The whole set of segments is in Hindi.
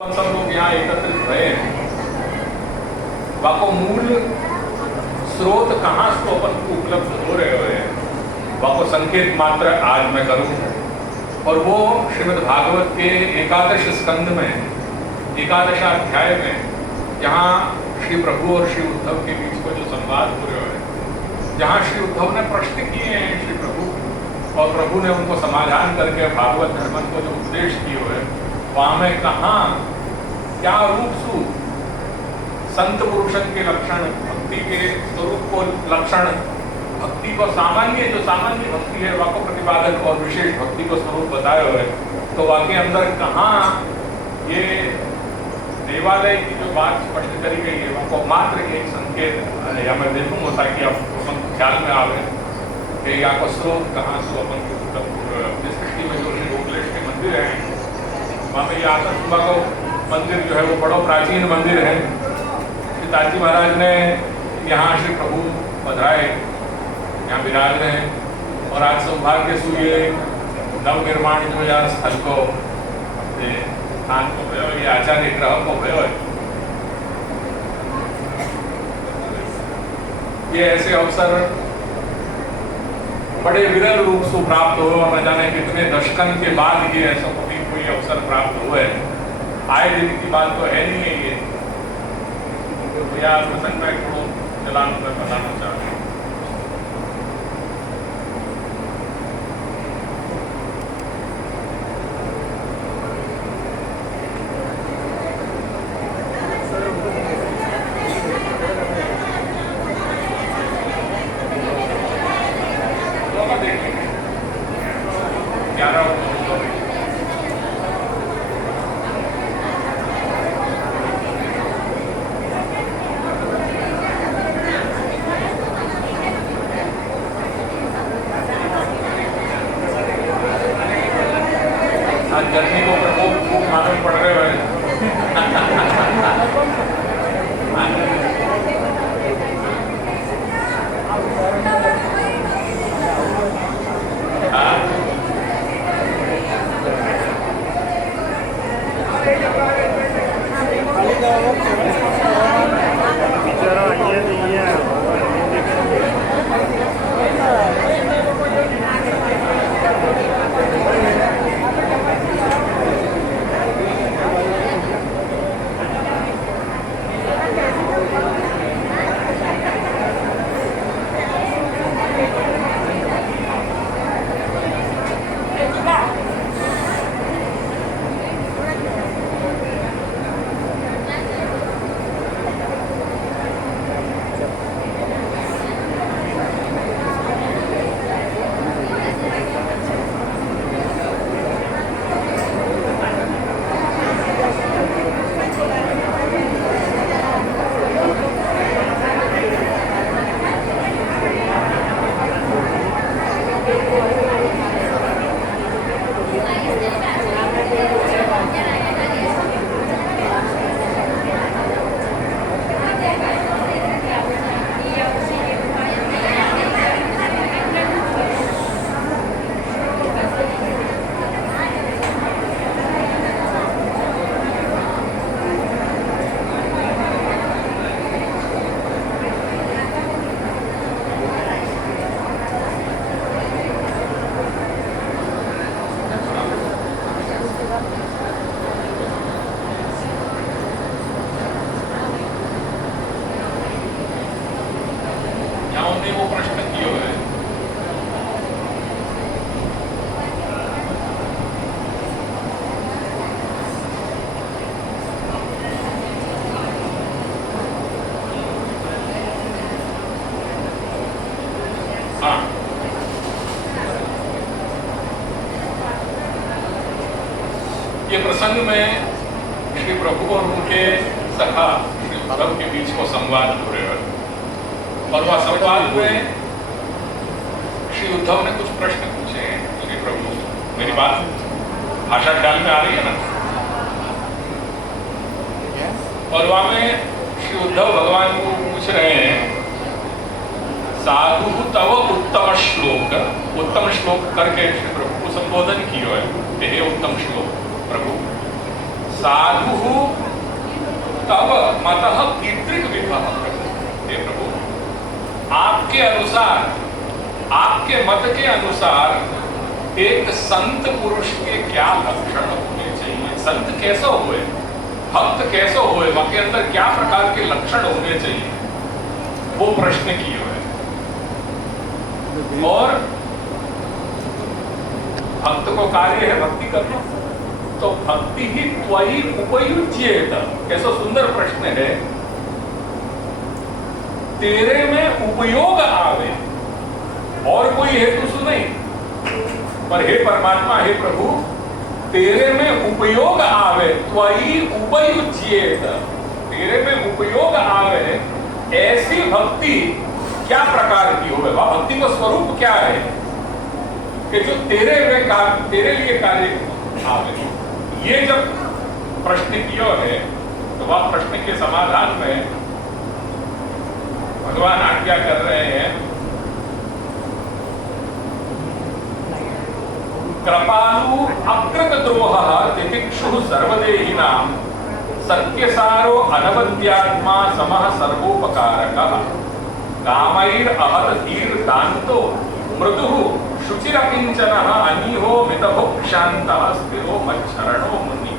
सब लोग यहाँ एकत्रित भए हैं, वाको मूल स्रोत कहाँ से अपन को उपलब्ध हो रहे हैं, वाको संकेत मात्र आज मैं करूँ। और वो श्रीमद् भागवत के एकादश स्कंद में एकादश अध्याय में जहाँ श्री प्रभु और श्री उद्धव के बीच को जो संवाद हो रहे हैं, जहाँ श्री उद्धव ने प्रश्न किए हैं श्री प्रभु और प्रभु ने उनको समाधान करके भागवत धर्म को जो उपदेश किए हुए वहाँ में कहाँ क्या रूप सूप संत पुरुषन के लक्षण, भक्ति के स्वरूप को लक्षण, भक्ति को सामान्य जो सामान्य भक्ति है वह को प्रतिपादन और विशेष भक्ति को स्वरूप बताए हुए, तो वाके अंदर कहाँ ये देवालय की जो बात स्पष्ट करी गई है वह को मात्र एक संकेत या मैं देखूँ होता कि आप ख्याल में आवे कि या को स्रोत कहाँ से अपन जिस दृष्टि में जो श्री गोकुलेश के मंदिर है वहाँ पे आसनसुबा को मंदिर जो है वो बड़ा प्राचीन मंदिर है। श्री ताजी महाराज ने यहाँ श्री प्रभु पधराए, यहाँ विराज रहे हैं और आज सौभाग्य से ये नव निर्माण जो यहाँ स्थल को स्थान को भयो, ये आचार्य ग्रह को भयो है। ये ऐसे अवसर बड़े विरल रूप से प्राप्त हो और न जाने कितने दशकन के बाद ये ऐसा कोई अवसर प्राप्त हुआ है। आए दिन की बात तो है नहीं है ये, तो यार प्रसंग में थोड़ा चलान में बताना चाहते हैं। गर्मी को प्रकोप खूब मालूम पड़ रहे हैं। वो प्रश्न किए हुए हाँ, ये प्रसंग में श्री प्रभु और उनके सखा श्री उद्धव के बीच को संवाद हो रहे हैं और वह संवाद में श्री उद्धव ने कुछ प्रश्न पूछे हैं श्री प्रभु से। मेरी बात भाषा ख्याल में आ रही है ना? और वहां में श्री उद्धव भगवान को पूछ रहे हैं, साधु तव उत्तम श्लोक करके श्री प्रभु को संबोधन किया है। हे उत्तम श्लोक प्रभु, साधु तब मतः पितृक विवाह। हे प्रभु, आपके अनुसार, आपके मत के अनुसार एक संत पुरुष के क्या लक्षण होने चाहिए? संत कैसा हुए, भक्त कैसा हुए, वह अंदर क्या प्रकार के लक्षण होने चाहिए, वो प्रश्न किए हुए। और भक्त को कार्य है भक्ति करना, तो भक्ति ही त्वयि उपयुज्येत। कैसा सुंदर प्रश्न है। तेरे में उपयोग आवे, और कोई हेतु नहीं, पर हे परमात्मा, हे प्रभु, तेरे में उपयोग आवे, त्वयि उपयुज्येत, तेरे में उपयोग आवे, ऐसी भक्ति क्या प्रकार की हो? वह भक्ति का स्वरूप क्या है कि जो तेरे लिए कार्य आवे? ये जब प्रश्न किया है, तो वह प्रश्न के समाधान में भगवान आज्ञा कर रहे हैं, कृपालु अकृत द्रोह तितिक्षु सर्वदेहिनां सत्यसारो अनवद्यात्मा समः सर्वोपकारकः कामैर अहत धीर दान्तो मृदुः शुचिरकिंचनः अनीहो मितभुक् शान्तः स्थिरो मच्छरणो मुनि।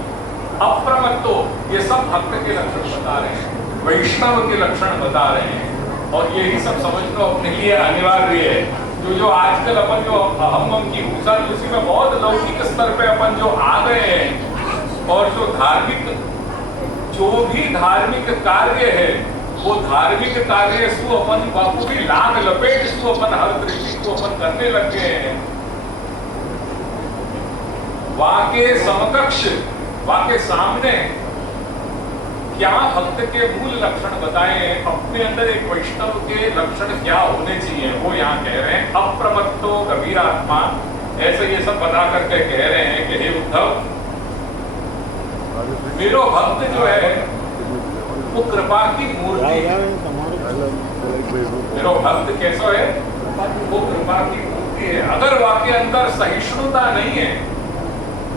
अप्रमत्तो, ये सब भक्त के लक्षण बता रहे हैं, वैष्णव के लक्षण बता रहे हैं। और यही सब समझना अपने लिए अनिवार्य है। जो आजकल अपन जो हम की घुसा-घुसी में बहुत लौकिक स्तर पे अपन जो आ गए हैं, और जो भी धार्मिक कार्य है, वो धार्मिक कार्य सु अपन बाखूबी लाग लपेट सु अपन हर दृष्टि को अपन करने लग गए हैं। वाके समकक्ष, वाके सामने क्या भक्त के मूल लक्षण बताए, अपने अंदर एक वैष्णव के लक्षण क्या होने चाहिए, वो यहाँ कह रहे हैं। अप्रमत्तो गंभीरात्मा, ऐसे ये सब बता करके कह रहे हैं कि हे उद्धव, मेरो भक्त जो है वो कृपा की मूर्ति है। मेरो भक्त कैसा है? वो कृपा की मूर्ति है। अगर वाके अंदर सहिष्णुता नहीं है,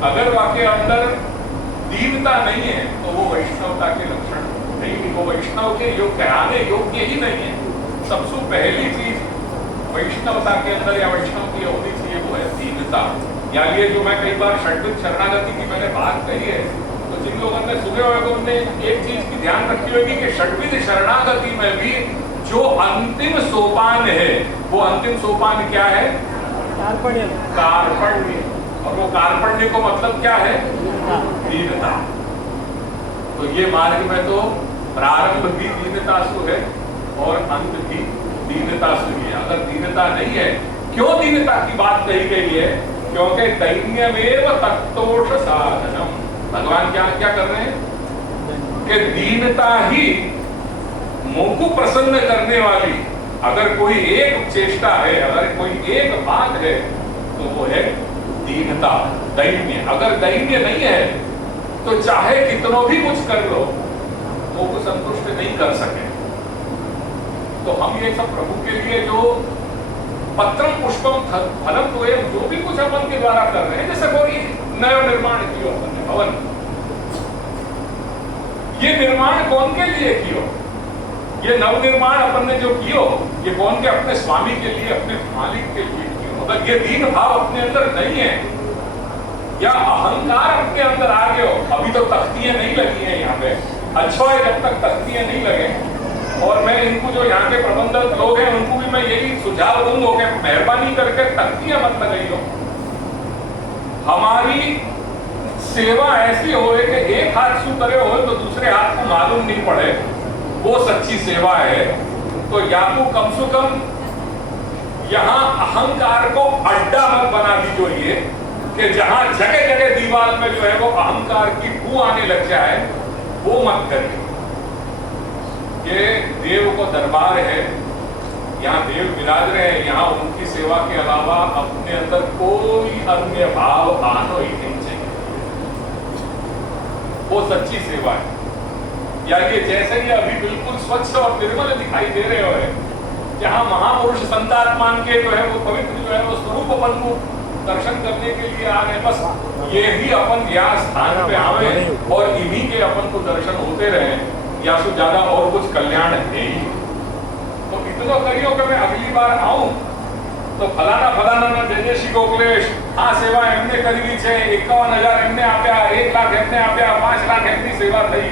अगर वाके अंदर दीनता नहीं है, तो वो वैष्णवता के लक्षण नहीं, वो वैष्णव के कहने योग्य ही नहीं है। सबसे पहली चीज वैष्णवता के अंदर या वैष्णव की होनी चाहिए, वो है दीनता। या ये जो मैं कई बार षड्विध शरणागति की मैंने बात कही है, तो जिन लोगों ने सुने होगा तो उनने एक चीज की ध्यान रखी होगी कि षड्विध शरणागति में भी जो अंतिम सोपान है, वो अंतिम सोपान क्या है? कार्पण्य। और वो कार्पण्य को मतलब क्या है? दीनता। तो ये मार्ग में तो प्रारंभ भी दीनता से है और अंत भी दीनता से है। अगर दीनता नहीं है, क्यों दीनता की बात कही गई है? क्योंकि दैन्यमेव तत्तोष साधनम। भगवान क्या कर रहे हैं कि दीनता ही मुख को प्रसन्न करने वाली अगर कोई एक चेष्टा है, अगर कोई एक बात है, तो वो है दीनता, दैन्य। अगर दैन्य नहीं है तो चाहे कितना भी कुछ कर लो, वो को संतुष्ट नहीं कर सके। तो हम ये सब प्रभु के लिए जो पत्रम पुष्पम फलम तो जो भी कुछ अपन के द्वारा कर रहे हैं, जैसे कोई नया निर्माण किया अपन ने भवन, ये निर्माण कौन के लिए किया? ये नव निर्माण अपन ने जो किया, ये कौन के? अपने स्वामी के लिए, अपने मालिक के लिए किया। अगर ये दीन भाव अपने अंदर नहीं है, या अहंकार अपने अंदर आ गए हो, अभी तो तख्तियां नहीं लगी हैं यहाँ पे, अच्छा है जब तक तख्तियां नहीं लगे। और मैं इनको जो यहाँ के प्रबंधक लोग हैं, उनको भी मैं यही सुझाव दूंगा कि मेहरबानी करके तख्तियां मत लगाइयो। हमारी सेवा ऐसी हो कि एक हाथ से करे हो तो दूसरे हाथ को मालूम नहीं पड़े, वो सच्ची सेवा है। तो या तो कम से कम यहाँ अहंकार को अड्डा मत बना दीजिए कि जहां जगह जगह दीवार में जो है वो अहंकार की बू आने लग जाए, वो मत करिए। ये देव को दरबार है, यहाँ देव विराज रहे हैं, यहाँ उनकी सेवा के अलावा अपने अंदर कोई अन्य भाव आना ही नहीं चाहिए। वो सच्ची सेवा है। या ये जैसे ही अभी बिल्कुल स्वच्छ और निर्मल दिखाई दे रहे हो, जहाँ महापुरुष संतात्मान के जो है वो पवित्र जो है वो स्वरूप अपन को दर्शन करने के लिए आ रहे हैं, बस ये ही अपन यहाँ स्थान पे आवे और इन्हीं के अपन को दर्शन होते रहे, या सो ज्यादा और कुछ कल्याण है ही। तो इतना करियो कि मैं अगली बार आऊं तो फलाना ना जय श्री गोखलेश आ सेवा एमने करवी छे, 51,000 एमने आप्या, 1 लाख एमने आप्या, 5 लाख एमनी सेवा थई।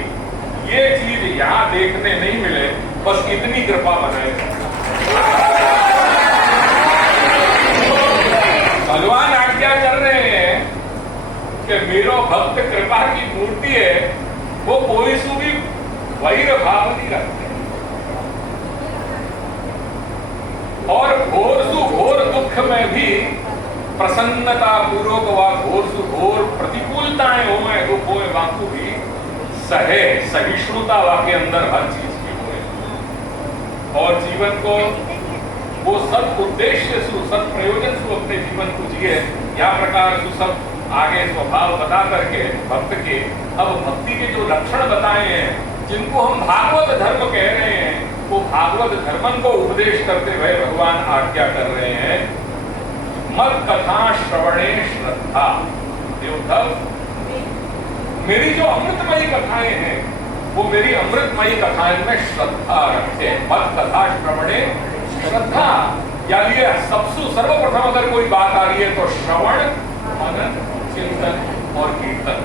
ये चीज यहाँ देखने नहीं मिले, बस इतनी कृपा बनाए। भगवान आज्ञा कर रहे हैं कि मेरो भक्त कृपा की मूर्ति है, वो कोई सु भी वैर भाव नहीं रखते, और घोर सु घोर दुख में भी प्रसन्नता पूर्वक व घोर सु घोर प्रतिकूलताएं हो, दुख हो, वाकु भी सहे, सहिष्णुता वाके अंदर हर चीज की हो, और जीवन को वो सब उद्देश्य सु सब प्रयोजन सु अपने जीवन को जिए। या प्रकार सु सब आगे स्वभाव बता करके भक्त के, अब भक्ति के जो लक्षण बताए हैं, जिनको हम भागवत धर्म कह रहे हैं, वो भागवत धर्मन को उपदेश करते हुए भगवान आज्ञा कर रहे हैं, मत कथा श्रवणे श्रद्धा। देवधव, मेरी जो अमृतमयी कथाएं हैं, वो मेरी अमृतमयी कथाएं में श्रद्धा रखे। मत कथा श्रवणे श्रद्धा, यानी सबसे सर्वप्रथम अगर कोई बात आ रही है तो श्रवण, मनन, चिंतन और कीर्तन।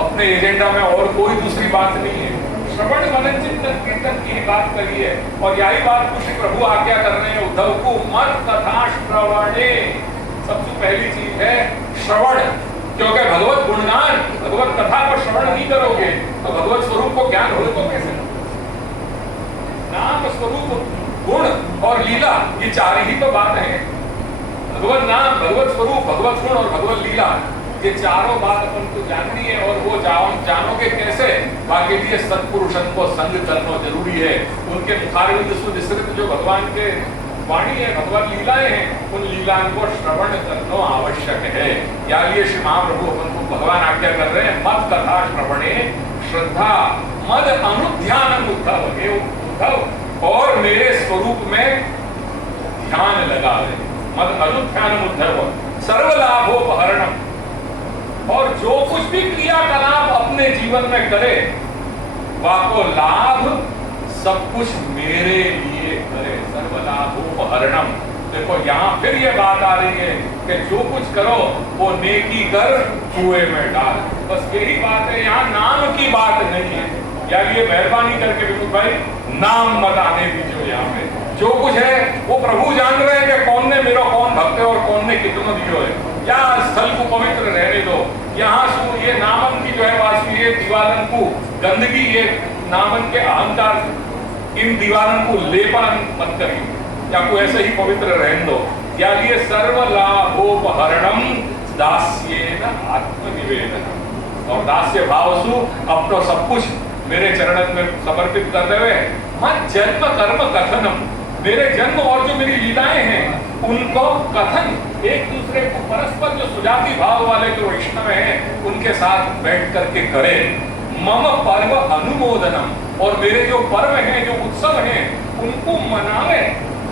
अपने एजेंडा में और कोई दूसरी बात नहीं है, श्रवण मनन चिंतन कीर्तन की बात करिए। और यही बात कुछ प्रभु आज्ञा कर रहे हैं उद्धव को, मत कथा श्रवणे। सबसे पहली चीज है श्रवण, क्योंकि भगवत गुणगान, भगवत कथा को श्रवण नहीं करोगे तो भगवत स्वरूप को ज्ञान हो तो कैसे? नाम स्वरूप गुण और लीला, ये 4 ही तो बात है। भगवत नाम, भगवत स्वरूप, भगवत गुण और भगवत लीला, ये चारों बात अपन को जाननी है। और वो जानोगे कैसे? बाकी लिए सत्पुरुषन को संग करना जरूरी है। उनके मुखारविंद सुनिश्रित जो भगवान के वाणी है, भगवत लीलाएं हैं, उन लीलाओं को श्रवण करना आवश्यक है। या लिए श्री महाप्रभु अपन को भगवान आज्ञा कर रहे हैं, मत कथा श्रवणे श्रद्धा, मद अनुध्यान उद्धव, और मेरे स्वरूप में ध्यान लगा ले। मद अनुध्यान उद्धव सर्वलाभोपहरणम, और जो कुछ भी क्रियाकलाप अपने जीवन में करे, वाको लाभ सब कुछ मेरे लिए करे। सर्वलाभोपहरणम, देखो यहाँ फिर ये बात आ रही है कि जो कुछ करो वो नेकी कर कुएं में डाल। बस यही बात है, यहाँ नाम की बात नहीं है। या ये मेहरबानी करके विपुल भाई नाम मत आने दीजिए। यहाँ पे जो कुछ है वो प्रभु जान रहे हैं कि कौन ने मेरा कौन भक्त है और कौन ने कितना दियो है। या स्थल को पवित्र रहने दो। यहाँ ये नामन की जो है वास्तु, ये दीवालन को गंदगी, ये नामन के अहंकार, इन दीवालन को लेपन मत करिए, या को ऐसे ही पवित्र रहने दो। या ये सर्वलाभोपहरणम दास्येन आत्मनिवेदनम, और दास्य भाव सु अपनो सब कुछ मेरे चरणन में समर्पित करते हुए, मत जन्म कर्म कथनम, मेरे जन्म और जो मेरी लीलाएं हैं उनको कथन, एक दूसरे को परस्पर जो सुजाति भाव वाले जो वैष्णव हैं उनके साथ बैठ करके करे। मम पर्व अनुमोदनम, और मेरे जो पर्व हैं, जो उत्सव हैं, उनको मनावे।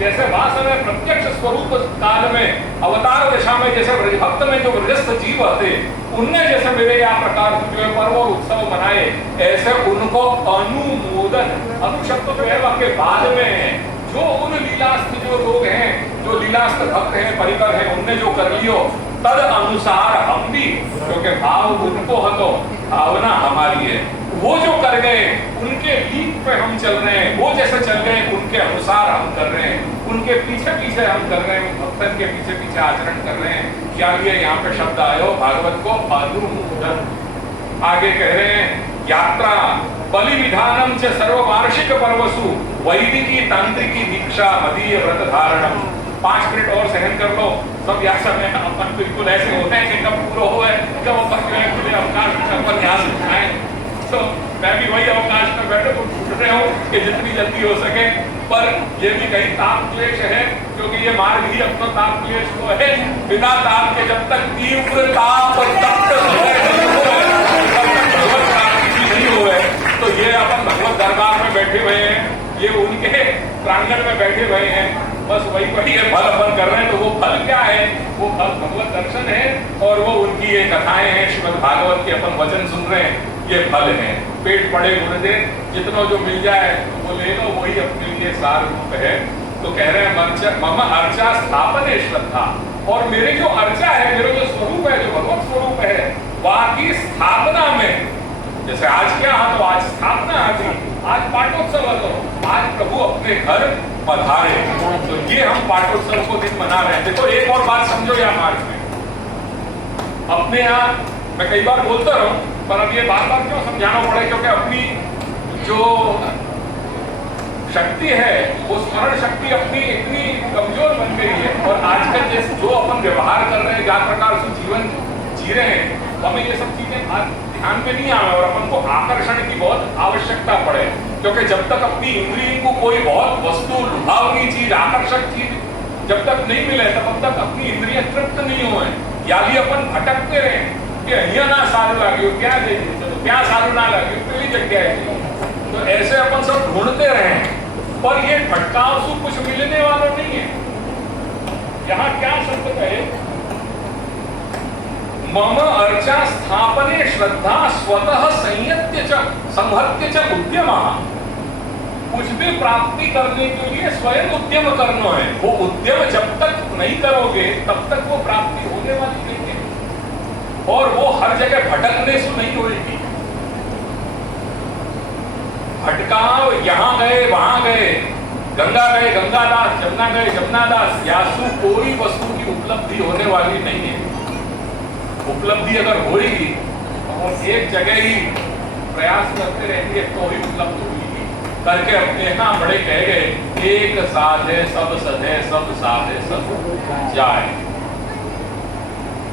जैसे वासना प्रत्यक्ष स्वरूप काल में अवतार दशा में जैसे ब्रजभक्त में जो ब्रजस्थ जीव थे, उनने जैसे मेरे यहाँ प्रकार जो है पर्व और उत्सव मनाए, ऐसे उनको अनुमोदन, अनुशब्द जो है वह के बाद में है। जो उन लीलास्थ जो लोग हैं, जो लीलास्थ भक्त हैं, परिकर हैं, उनने जो कर लियो तद अनुसार हम भी, क्योंकि भाव उनको हतो, भावना हमारी है, वो जो कर गए उनके लीक पे हम चल रहे हैं, वो जैसे चल गए उनके अनुसार हम कर रहे हैं, उनके पीछे पीछे हम कर रहे हैं, भक्तन के पीछे पीछे आचरण कर रहे हैं। क्या लिए यहाँ पे शब्द आयो भागवत को अनुमोदन। आगे कह रहे हैं यात्रा बलि विधानम च सर्ववार्षिक पर्वसु वैदिकी तांत्रिकी दीक्षा मदीय व्रत धारणम। 5 मिनट और सहन कर लो। सब यहाँ समय अपन बिल्कुल ऐसे होते हैं कि कब पूरा हो है, कब अपन जो है खुले अवकाश अपन यहाँ से उठाएं। तो मैं भी वही अवकाश में बैठे को ढूंढ रहे हूँ कि जितनी जल्दी हो सके। पर ये भी कहीं ताप क्लेश है, क्योंकि ये मार्ग ही अपना ताप क्लेश को है। बिना ताप के जब तक तीव्र ताप नहीं हुए, तो ये अपन भगवत दरबार में बैठे हुए हैं, ये उनके प्रांगण में बैठे हुए हैं। बस वही है, फल अपन कर रहे हैं। तो वो फल क्या है? वो फल भगवत दर्शन है और वो उनकी ये कथाएं हैं, श्रीमद् भागवत के अपन वचन सुन रहे हैं, ये फल है। पेट पड़े गुरुदेव, जितना जो मिल जाए वो ले लो, वही अपने लिए सार रूप है। तो कह रहे हैं मम अर्चा स्थापने श्रद्धा, और मेरे जो अर्चा है, मेरा जो स्वरूप है, जो भगवत स्वरूप है, बाकी स्थापना में, जैसे आज क्या है तो आज स्थापना है, आज पाठोत्सव है, तो आज प्रभु अपने घर पधारे, तो ये हम पाठोत्सव को दिन मना रहे हैं। देखो एक और बात समझो यहाँ मार्ग में, अपने यहाँ मैं कई बार बोलता रहूं, पर अब ये बार क्यों समझाना पड़े, क्योंकि अपनी जो शक्ति है, वो स्मरण शक्ति अपनी इतनी कमजोर बन गई है, और आजकल जैसे जो अपन व्यवहार कर रहे हैं, जिस प्रकार से जीवन जी रहे हैं, तो हमें ये सब चीजें ध्यान में नहीं आवे, और अपन को आकर्षण की बहुत आवश्यकता पड़े, क्योंकि जब तक अपनी इंद्रिय को कोई बहुत वस्तु, लुभावनी चीज, आकर्षक चीज जब तक नहीं मिले, तब तक अपनी इंद्रिय तृप्त नहीं हुए। यदि अपन भटकते रहे कि अहिया ना सारू लाग्यो, क्या क्या सारू ना लाग्यो, पहली जगह है, तो ऐसे अपन सब ढूंढते रहे, पर ये भटकाव से कुछ मिलने वाला नहीं है। यहाँ क्या शब्द कहे, मम अर्चा स्थापने श्रद्धा स्वतः संयत्य च संहत्य च उद्यम, कुछ भी प्राप्ति करने के लिए स्वयं उद्यम करना है। वो उद्यम जब तक नहीं करोगे तब तक वो प्राप्ति होने वाली नहीं है, और वो हर जगह भटकने से नहीं होगी। भटकाव यहाँ गए वहां गए, गंगा गए गंगादास, जमुना गए जमुनादास, यासु कोई वस्तु की उपलब्धि होने वाली नहीं है। उपलब्धि अगर होगी और एक जगह ही प्रयास करते रहेंगे तो ही उपलब्ध होगी। करके अपने यहाँ बड़े कह गए, एक साधे सब सधे, सब साधे सब जाए।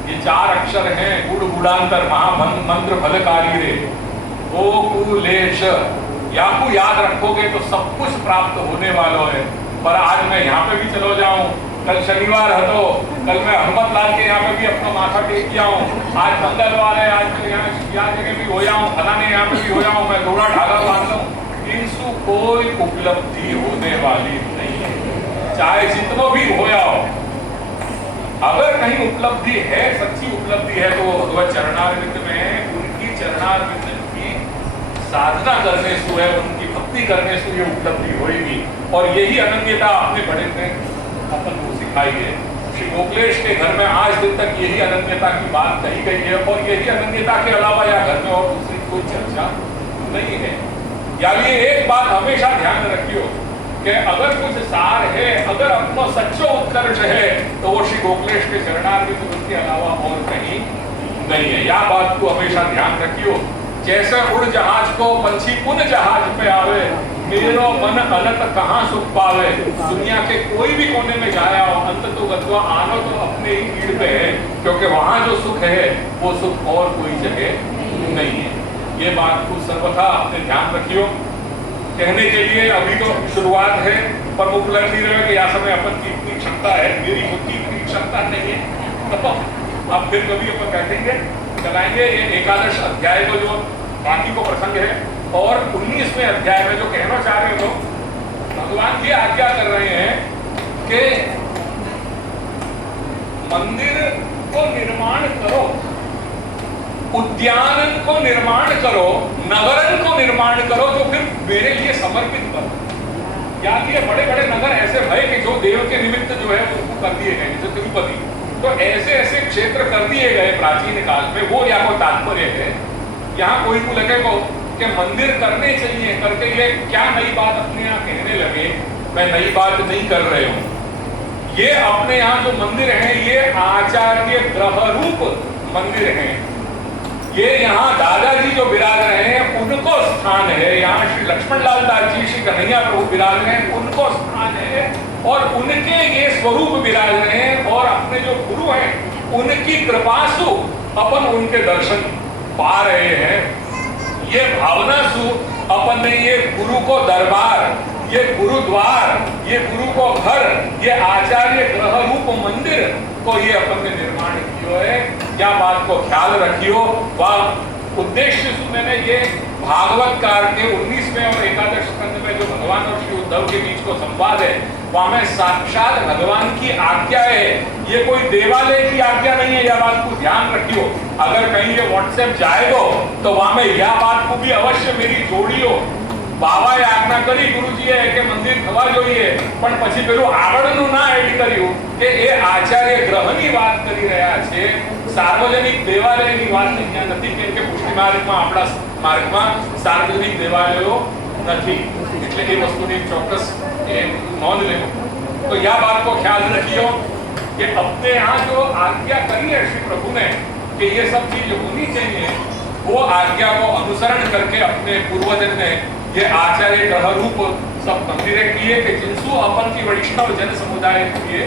ये चार अक्षर हैं, गुड़ गुड़ांतर महामंत्र फलकारी रे, ओ कुलेश, याकू याद रखोगे तो सब कुछ प्राप्त होने वाला है। पर आज मैं यहाँ पे भी चलो जाऊं, कल शनिवार है तो कल मैं अहमद लाल के यहाँ पे भी अपना माथा टेक किया हूँ, आज मंगलवार है, आज यहाँ जगह भी हो जाऊं, फलाने यहाँ पे भी हो जाऊं, मैं थोड़ा ढाला बांध लूं, इनसे कोई उपलब्धि होने वाली नहीं है, चाहे जितना भी हो जाओ। अगर कहीं उपलब्धि है, सच्ची उपलब्धि है, तो वो भगवत चरणारविंद में है। उनकी चरणारविंद की साधना करने से है, उनकी भक्ति करने से ये उपलब्धि होगी। और यही अनन्यता अपने बड़े ने अपन को सिखाई है। श्री गोखलेश के घर में आज दिन तक यही अनन्यता की बात कही गई है, और यही अनन्यता के अलावा या घर में और दूसरी कोई चर्चा नहीं है। यानी एक बात हमेशा ध्यान रखियो कि अगर कुछ सार है, अगर अपना सच्चो उत्कर्ष है, तो वो श्री गोखलेश के चरणारविंद के अलावा और कहीं नहीं है। यह बात को हमेशा ध्यान रखियो। जैसे उड़ जहाज को पंछी पुन जहाज पे आवे, मेरो मन अलत कहाँ सुख पावे। दुनिया के कोई भी कोने में जाया हो, अंत तो गत्वा आनो तो अपने ही पीड़ पे है, क्योंकि वहां जो सुख है वो सुख और कोई जगह नहीं है। ये बात को सर्वथा अपने ध्यान रखियो। कहने के लिए अभी तो शुरुआत है, पर मुख लग नहीं रहा कि यह समय अपन की इतनी क्षमता है, मेरी बुद्धि इतनी क्षमता नहीं है। तो अब फिर कभी अपन बैठेंगे, चलाएंगे ये एकादश अध्याय को, जो बाकी को प्रसंग है, और 19वें अध्याय में जो कहना चाह रहे हो, भगवान ये आज्ञा कर रहे हैं कि मंदिर को निर्माण करो, उद्यान को निर्माण करो, नगरन को निर्माण करो, जो फिर मेरे लिए समर्पित करो। या ये बड़े बड़े नगर ऐसे भय कि जो देव के निमित्त जो है उनको कर दिए गए, जैसे तिरुपति, तो ऐसे ऐसे क्षेत्र कर दिए गए प्राचीन काल में। वो या कोई तात्पर्य है, यहाँ कोई को लगे को कि मंदिर करने चाहिए करके ये क्या नई बात अपने यहाँ कहने लगे। मैं नई बात नहीं कर रहे हूँ। ये अपने यहाँ जो मंदिर है, ये आचार्य ग्रह रूप मंदिर है। ये यहाँ दादाजी जो विराज रहे हैं उनको स्थान है। यहाँ श्री लक्ष्मण लाल दास जी, श्री कन्हैया प्रभु विराज रहे हैं, उनको स्थान है, और उनके ये स्वरूप विराज रहे हैं। और अपने जो गुरु हैं उनकी कृपा से अपन उनके दर्शन पा रहे हैं। ये भावना सु अपन ने ये गुरु को दरबार, ये गुरुद्वार, ये गुरु को घर, ये आचार्य ग्रह रूप मंदिर को ये अपन ने निर्माण किया है। क्या बात को ख्याल रखियो। वह उद्देश्य से मैंने ये भागवत कार के 19वें और एकादश स्कंद में जो भगवान और श्री उद्धव के बीच को संवाद है, वहां में साक्षात भगवान की आज्ञा है, ये कोई देवालय की आज्ञा नहीं है। यह बात को ध्यान रखियो। अगर कहीं ये व्हाट्सएप जाएगो तो वहां में यह बात को भी अवश्य मेरी जोड़ियो। बाबाए આજ્ઞા કરી ગુરુજીએ કે મંદિર થવા જોઈએ, પણ પછી પેલું આગળનું ના એડ કર્યું કે એ આચાર્ય ગ્રહની વાત કરી રહ્યા છે, સાર્વજનિક દેવાલયની વાત ત્યાં નથી, કેમ કે પુષ્ટિ માર્ગમાં આપણા માર્ગમાં સાર્વજનિક દેવાલયો નથી, એટલે એ વસ્તુની ચોક્કસ નોંધ લેવો। तो यह बात को ख्याल रखियो कि अपने यहाँ जो आज्ञा करी है श्री प्रभु ने कि ये सब चीज होनी चाहिए, वो आज्ञा को अनुसरण करके अपने पूर्वजन ने ये आचार्य ग्रह रूप सब मंदिर किए कि जिनसु अपन की वैष्णव जन समुदाय के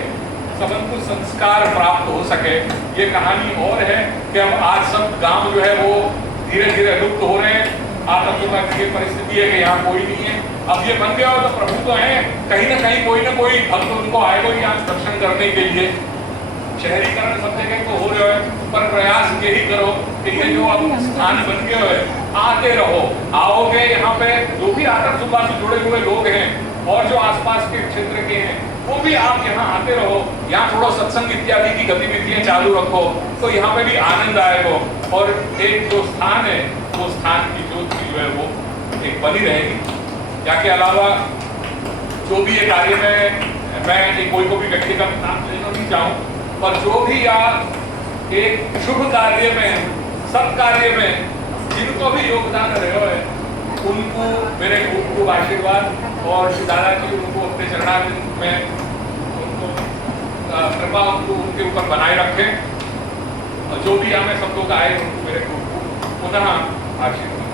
सबन को संस्कार प्राप्त हो सके। ये कहानी और है कि अब आज सब गांव जो है वो धीरे धीरे लुप्त हो रहे हैं। आतंकवाद की परिस्थिति है कि यहाँ कोई नहीं है। अब ये बन गया हो तो प्रभु तो है, कहीं ना कोई भक्त उनको आएगा यहाँ दर्शन करने के लिए। शहरीकरण सब जगह तो हो रहे है, पर प्रयास यही करो कि ये जो अब स्थान बन गए है आते रहो। आओगे यहाँ पे जो भी आकर सुबह से जुड़े हुए लोग हैं और जो आसपास के क्षेत्र के हैं वो भी आप यहाँ आते रहो। यहाँ थोड़ा सत्संग इत्यादि की गतिविधियां चालू रखो तो यहाँ पे भी आनंद आएगा और एक जो स्थान है वो स्थान की ज्योति जो है वो एक बनी रहेगी। या के अलावा जो भी ये कार्य में मैं कोई को भी व्यक्तिगत नाम लेना नहीं चाहूँ, पर जो भी आप एक शुभ कार्य में सब कार्य में जिनको भी योगदान रहे है उनको मेरे खूब खूब आशीर्वाद और दादाजी उनको अपने चरणारविंद में उनको कृपा उनको उनके ऊपर बनाए रखे। और जो भी हमें सब लोग आए उनको मेरे खूब खूब पुनः आशीर्वाद।